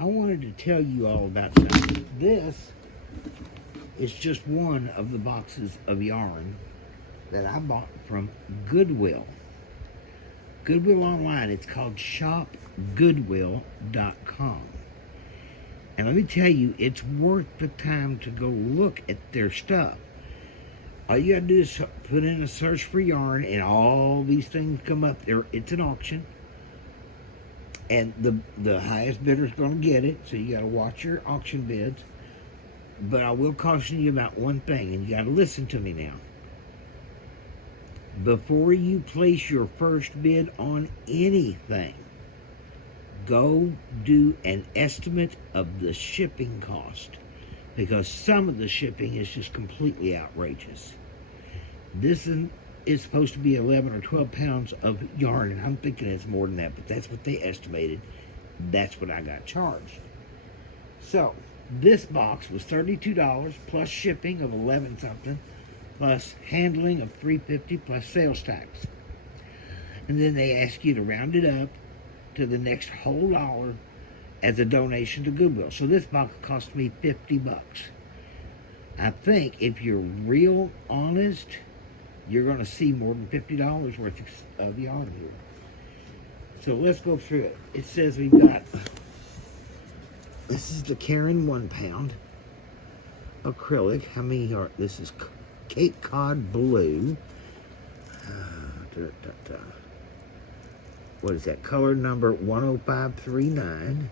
I wanted to tell you all about something. This is just one of the boxes of yarn that I bought from Goodwill. Goodwill online. It's called shopgoodwill.com. And let me tell you, it's worth the time to go look at their stuff. All you gotta do is put in a search for yarn, and all these things come up there. It's an auction, and the highest bidder is gonna get it. So you gotta watch your auction bids. But I will caution you about one thing, and you gotta listen to me now. Before you place your first bid on anything, go do an estimate of the shipping cost, because some of the shipping is just completely outrageous. This is supposed to be 11 or 12 pounds of yarn, and I'm thinking it's more than that, but that's what they estimated. That's what I got charged. So this box was $32 plus shipping of 11 something, plus handling of $3.50 plus sales tax. And then they ask you to round it up to the next whole dollar as a donation to Goodwill. So this box cost me $50. I think if you're real honest, you're going to see more than $50 worth of yarn here. So let's go through it. It says we've got, this is the Karen 1 pound acrylic. How many yards? This is Cape Cod blue. What is that? Color number 10539.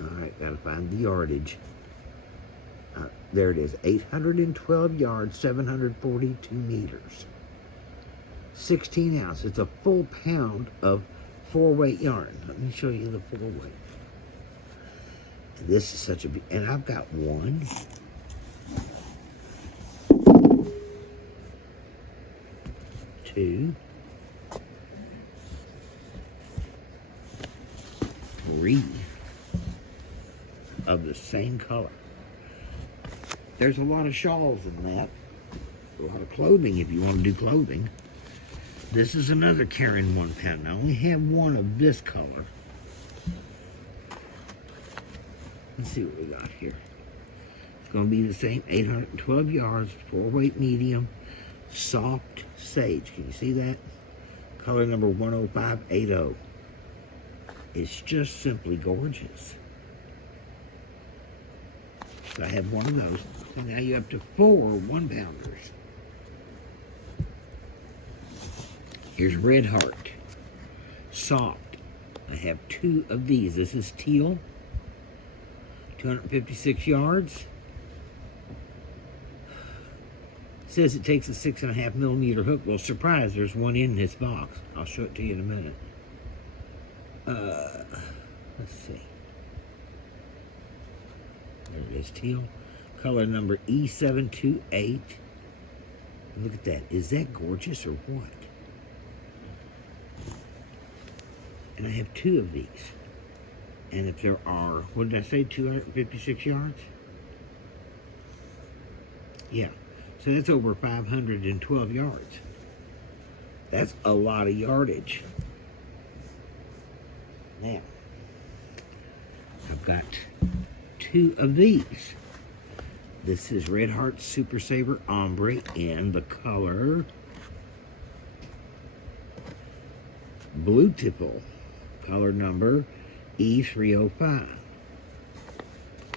All right, gotta find the yardage. There it is, 812 yards, 742 meters. 16 ounces. It's a full pound of 4-weight yarn. Let me show you the 4-weight. This is such a big, and I've got 1, 2, 3 of the same color. There's a lot of shawls in that. A lot of clothing if you want to do clothing. This is another Karen 1 pound. I only have 1 of this color. Let's see what we got here. It's going to be the same, 812 yards, 4-weight medium, soft sage. Can you see that? Color number 10580. It's just simply gorgeous. So I have 1 of those. So now you're up to 4 1-pounders. Here's Red Heart. Soft. I have 2 of these. This is teal. 256 yards. Says it takes a 6.5 millimeter hook. Well, surprise, there's 1 in this box. I'll show it to you in a minute. Let's see. There it is, teal. Color number E728. Look at that. Is that gorgeous or what? And I have 2 of these. And if there are, what did I say, 256 yards? Yeah. So that's over 512 yards. That's a lot of yardage. Now, I've got 2 of these. This is Red Heart Super Saver Ombre in the color Blue Tipple. Color number E305.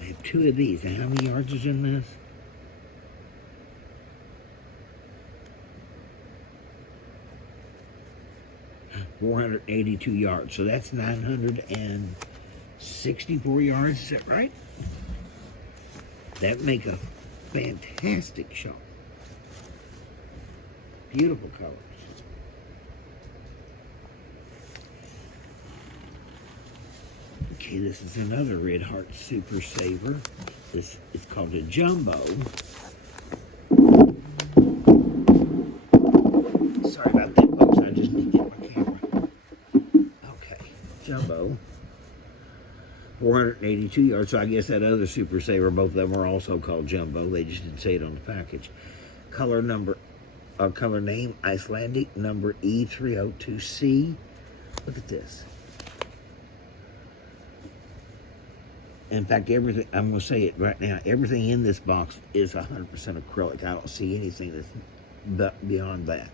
I have 2 of these. Now, how many yards is in this? $482 yards. So that's 964 yards. Is that right? That make a fantastic shawl. Beautiful colors. Okay, this is another Red Heart Super Saver. This is called a jumbo. Sorry about that, folks. I just need to get my camera. Okay, jumbo. 482 yards. So I guess that other Super Saver, both of them are also called jumbo. They just didn't say it on the package. Color number color name, Icelandic, number E302C. Look at this. In fact, everything, I'm going to say it right now, everything in this box is 100% acrylic. I don't see anything that's beyond that.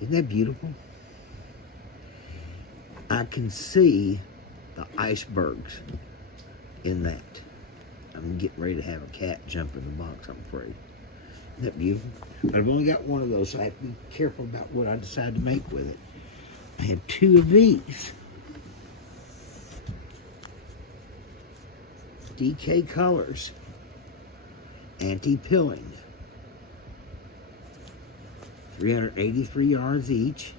Isn't that beautiful? I can see the icebergs in that. I'm getting ready to have a cat jump in the box, I'm afraid. Isn't that beautiful? But I've only got one of those, so I have to be careful about what I decide to make with it. I have two of these. DK Colors. Anti-pilling. 383 yards each.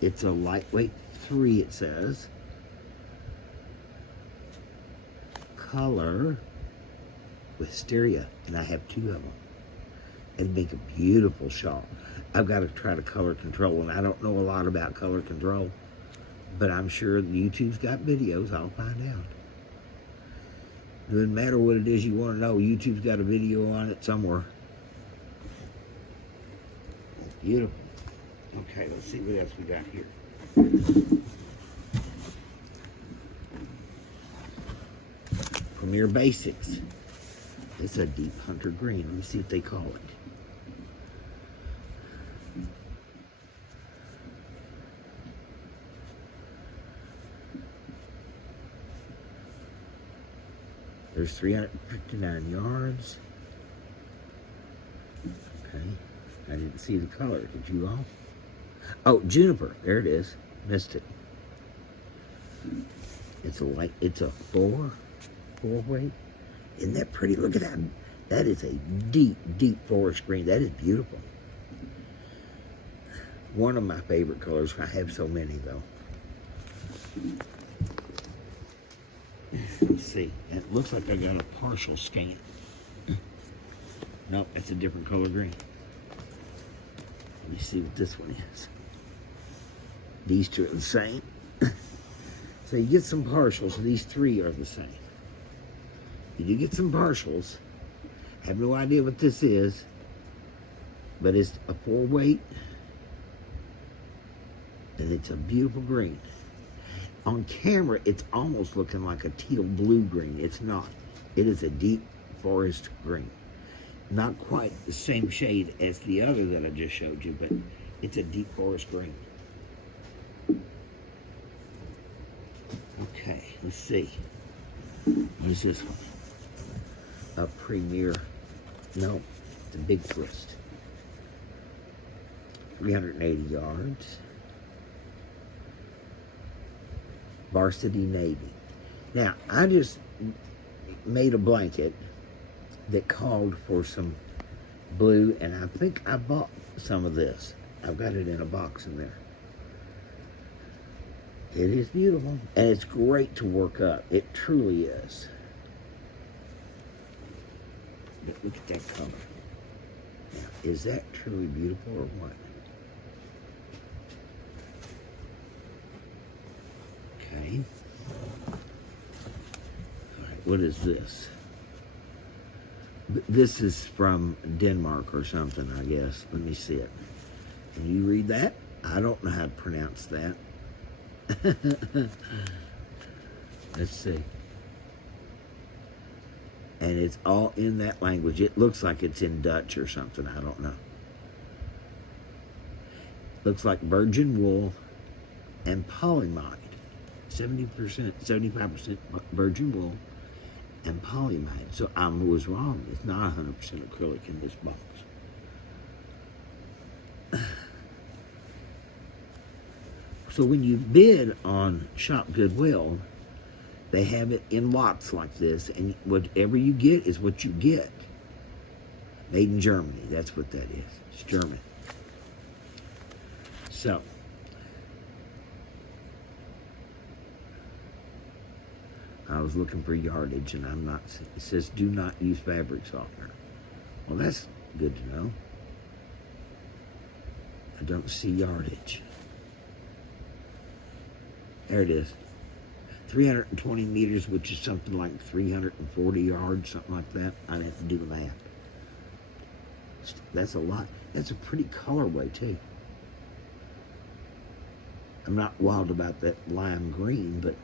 It's a lightweight 3, it says. Color Wisteria, and I have two of them. It'd make a beautiful shawl. I've got to try to color control, and I don't know a lot about color control, but I'm sure YouTube's got videos. I'll find out. It doesn't matter what it is you want to know. YouTube's got a video on it somewhere. Beautiful. Okay, let's see what else we got here. Premier Basics. It's a deep hunter green. Let me see what they call it. There's 359 yards. Okay. I didn't see the color. Did you all? Oh, juniper. There it is. Missed it. It's a four weight. Isn't that pretty? Look at that. That is a deep, deep forest green. That is beautiful. One of my favorite colors. I have so many though. Let's see. It looks like I got a partial scan. Nope, that's a different color green. Let me see what this one is. These two are the same. So you get some partials. These three are the same. You do get some partials. I have no idea what this is, but it's a 4-weight, and it's a beautiful green. On camera, it's almost looking like a teal blue green. It's not. It is a deep forest green. Not quite the same shade as the other that I just showed you, but it's a deep forest green. Okay, let's see. Use this one. A Premier. No, it's a big twist. 380 yards. Varsity Navy. Now, I just made a blanket that called for some blue, and I think I bought some of this. I've got it in a box in there. It is beautiful, and it's great to work up. It truly is. But look at that color. Now, is that truly beautiful or what? Okay. All right, what is this? This is from Denmark or something, I guess. Let me see it. Can you read that? I don't know how to pronounce that. Let's see. And it's all in that language. It looks like it's in Dutch or something. I don't know. Looks like virgin wool and polyamide. 70%, 75% virgin wool and polyamide. So I was wrong. It's not 100% acrylic in this box. So when you bid on Shop Goodwill, they have it in lots like this, and whatever you get is what you get. Made in Germany, that's what that is. It's German. So, I was looking for yardage, and I'm not, it says do not use fabric softener. Well, that's good to know. I don't see yardage. There it is. 320 meters, which is something like 340 yards, something like that. I'd have to do the math. That's a lot. That's a pretty colorway too. I'm not wild about that lime green, but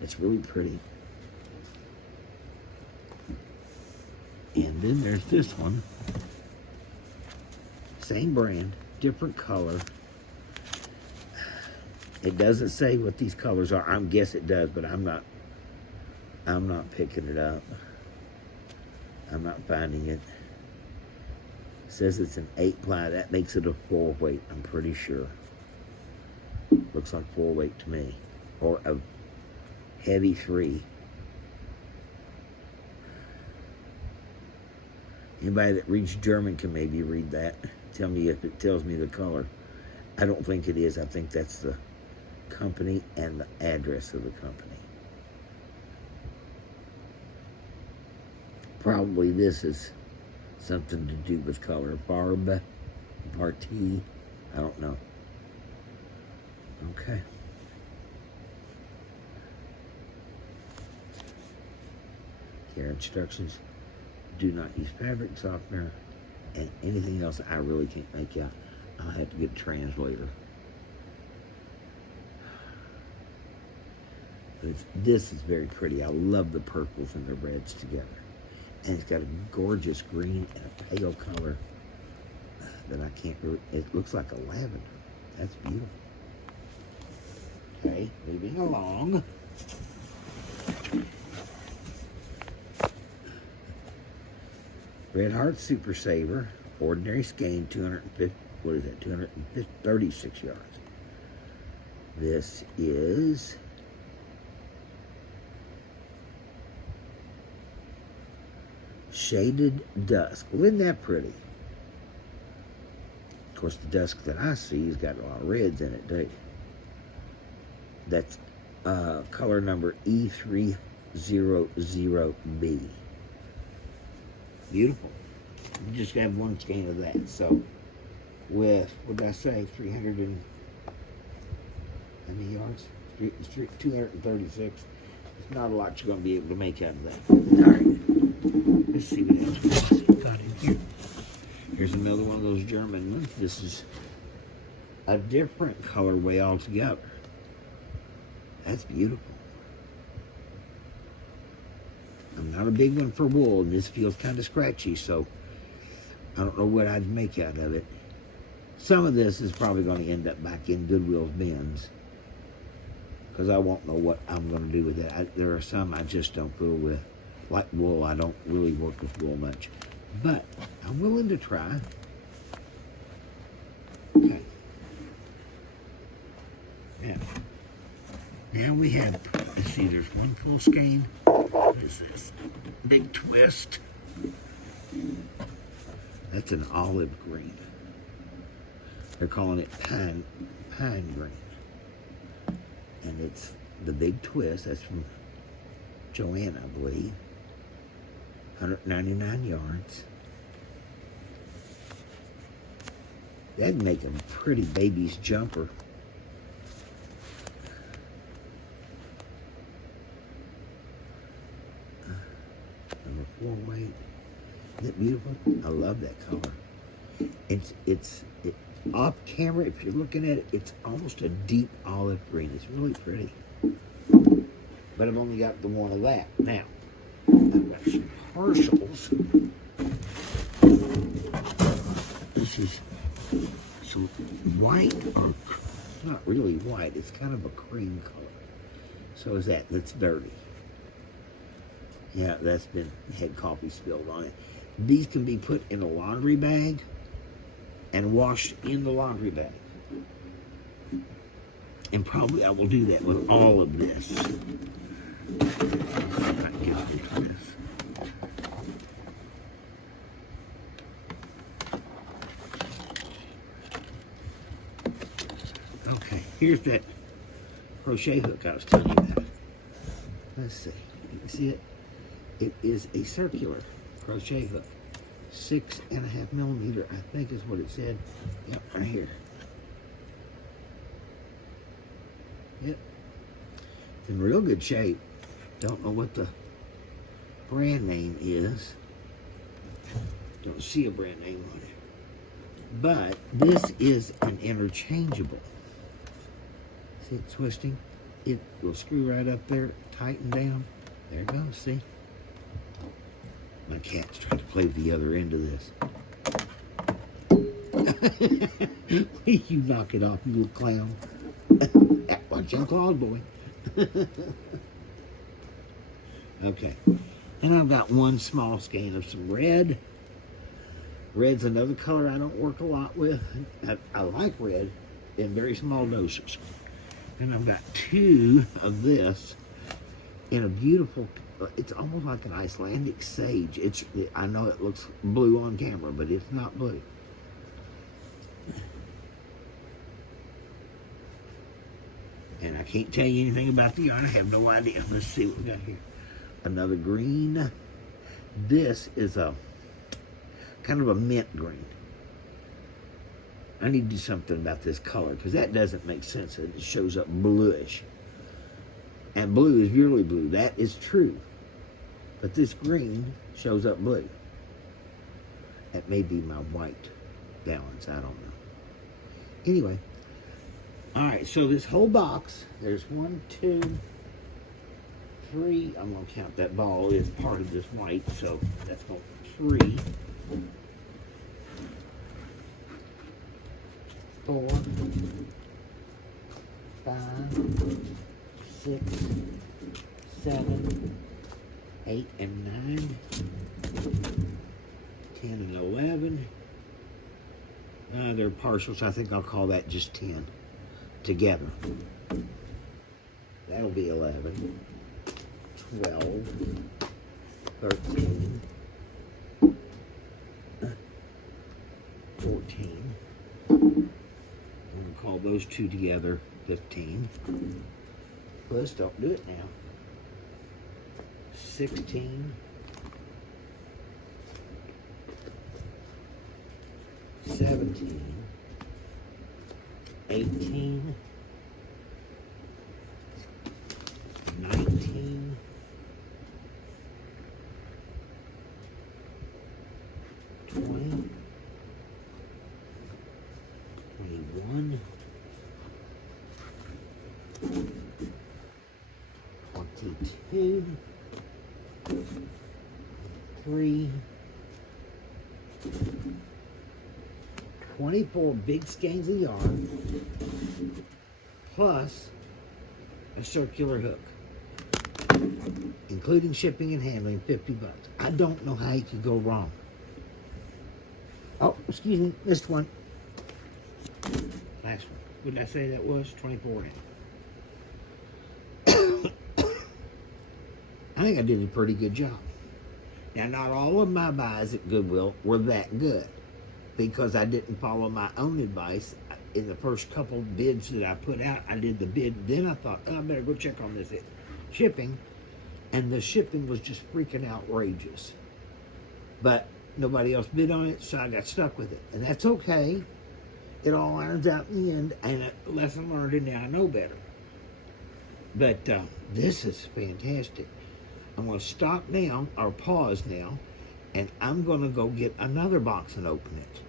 it's really pretty. And then there's this one. Same brand, different color. It doesn't say what these colors are. I guess it does, but I'm not picking it up. I'm not finding it. It says it's an 8-ply. That makes it a 4-weight, I'm pretty sure. Looks like 4-weight to me. Or a heavy 3. Anybody that reads German can maybe read that. Tell me if it tells me the color. I don't think it is. I think that's the company and the address of the company. Probably this is something to do with color. Barbe, Partie, I don't know. Okay. Care instructions. Do not use fabric softener, and anything else I really can't make out. I'll have to get a translator. But this is very pretty. I love the purples and the reds together. And it's got a gorgeous green and a pale color that I can't really, it looks like a lavender. That's beautiful. Okay, moving along. Red Heart Super Saver, ordinary skein, 250, what is that, 236 yards. This is Shaded Dusk. Well, isn't that pretty? Of course, the dusk that I see has got a lot of reds in it, too. That's color number E300B. Beautiful. You just have one skein of that. So, with, what did I say, 300 and, how many yards? 236. There's not a lot you're going to be able to make out of that. All right. Let's see what else we've got in here. Here's another one of those German ones. This is a different colorway altogether. That's beautiful. I'm not a big one for wool, and this feels kind of scratchy, so I don't know what I'd make out of it. Some of this is probably going to end up back in Goodwill's bins, because I won't know what I'm going to do with it. There are some I just don't go with. Like wool, I don't really work with wool much. But I'm willing to try. Okay. Now we have, let's see, there's one full skein. What is this? Big twist. That's an olive green. They're calling it pine green. And it's the big twist. That's from Joanna, I believe. 199 yards. That'd make a pretty baby's jumper. Number 4-weight. Isn't that beautiful? I love that color. It's off camera, if you're looking at it, it's almost a deep olive green. It's really pretty. But I've only got the one of that. Now, I've got some partials. This is some white, or not really white, it's kind of a cream color. So is that. That's dirty. Yeah, that's had coffee spilled on it. These can be put in a laundry bag and washed in the laundry bag. And probably I will do that with all of this. Okay, here's that crochet hook I was telling you about. Let's see. You can see it? It is a circular crochet hook. 6.5 millimeter, I think is what it said. Yep, right here. Yep. It's in real good shape. Don't know what the brand name is. Don't see a brand name on it. But this is an interchangeable. See it twisting? It will screw right up there, tighten down. There it goes, see? My cat's trying to play with the other end of this. You knock it off, you little clown. Watch out, Claude boy. Okay. And I've got one small skein of some red. Red's another color I don't work a lot with. I like red in very small doses. And I've got two of this in a beautiful, it's almost like an Icelandic sage. I know it looks blue on camera, but it's not blue. And I can't tell you anything about the yarn. I have no idea. Let's see what we got here. Another green. This is a kind of a mint green. I need to do something about this color because that doesn't make sense. It shows up bluish. And blue is really blue. That is true. But this green shows up blue. That may be my white balance. I don't know. Anyway. All right. So this whole box, there's 1, 2, 3. I'm going to count that ball is part of this white. So that's going to 3. 4, 5, 6, 7, 8, and 9, 10 and 11. They're partial, so I think I'll call that just 10 together. That'll be 11, 12, 13, 14. I'm going to call those two together 15. Plus, don't do it now. 16. 17. 18. 19. 20. 21, 22, 3, 24 big skeins of yarn, plus a circular hook, including shipping and handling, $50. I don't know how you could go wrong. Oh, excuse me, missed one. Last one. What did I say that was? 24 in. I think I did a pretty good job. Now, not all of my buys at Goodwill were that good because I didn't follow my own advice. In the first couple bids that I put out, I did the bid. Then I thought, oh, I better go check on this shipping. And the shipping was just freaking outrageous. But nobody else bid on it, so I got stuck with it. And that's okay. It all irons out in the end, and a lesson learned, and now I know better. But this is fantastic. I'm going to stop now, or pause now, and I'm going to go get another box and open it.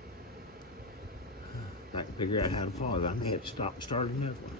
If I can figure out how to pause, I may have to stop and start another one.